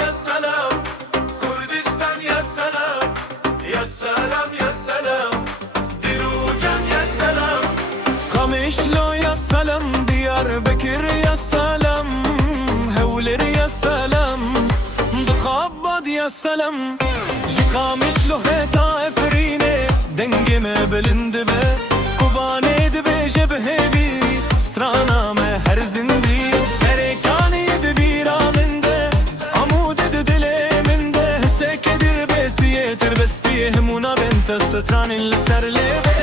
ya selam, Kurdistan ya selam, ya selam ya selam, Dilucan ya selam. Kamışlo ya selam, Diyarbakır ya selam, Hewler ya selam, Dıkabbad ya selam. Ji Kamışlo heta efrine, dengime belindi be, Kubane dibe jebhevi, strana me her zindi. Serekani de bir aminde, Amud de dileminde, Sekedir besiyetir bespiye hemuna bente stranin serleve.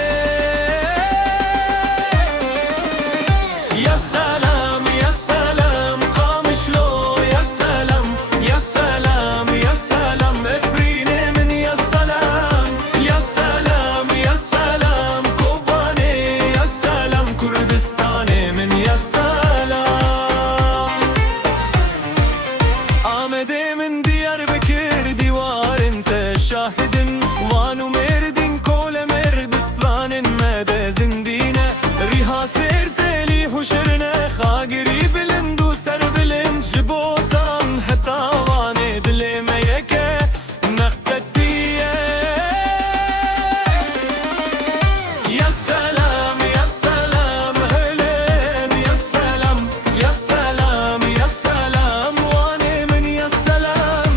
Ya selam, ya selam, Kamışlo ya selam, ya selam, ya selam, Efrine min ya selam, ya selam, ya selam, Kobane ya selam, Kurdistane min ya selam. Ahmed'e min Diyarbakır divarın te şahidin, Vanu merdin kole merdistranin mede zindine, Riha serteli huşerine khagiri bilindu ser bilin, Jibotan heta vane dilemeyeke nakdetiye. Ya selam, ya selam, Helen ya selam, ya selam, ya selam, Vane min ya selam,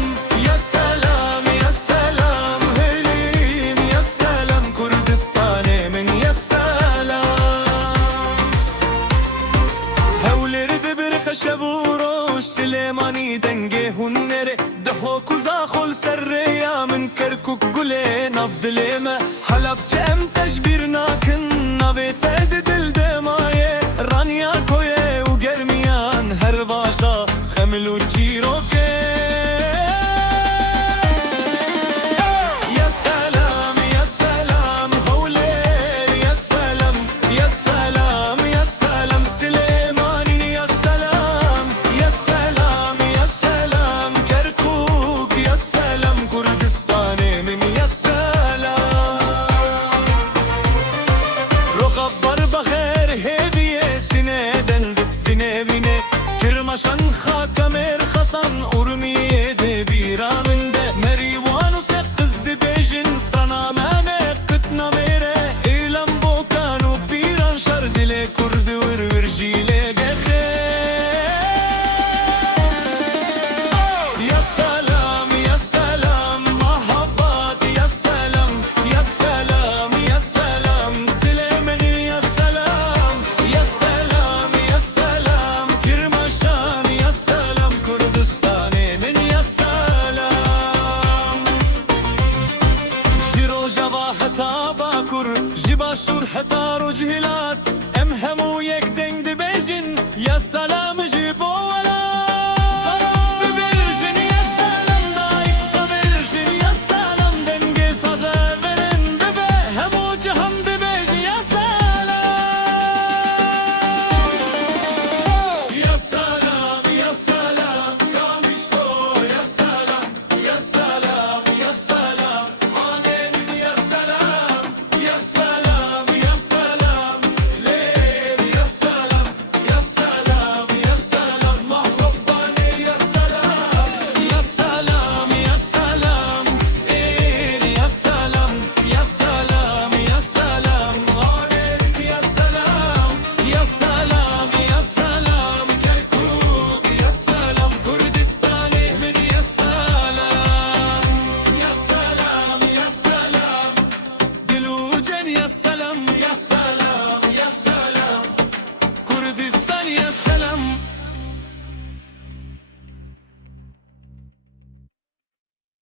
ya selam, ya selam, Helen ya selam, Kurdistane min ya selam. Hewleri de bir خشبوروش سليماني دنگه هنره دهو كوزا خل سريا من كركوك قولين افضليمه حلب جم تجبير ناكن نبيت دل دمايه رانيا كويه وگرميان هر باشا خملو چيروكه.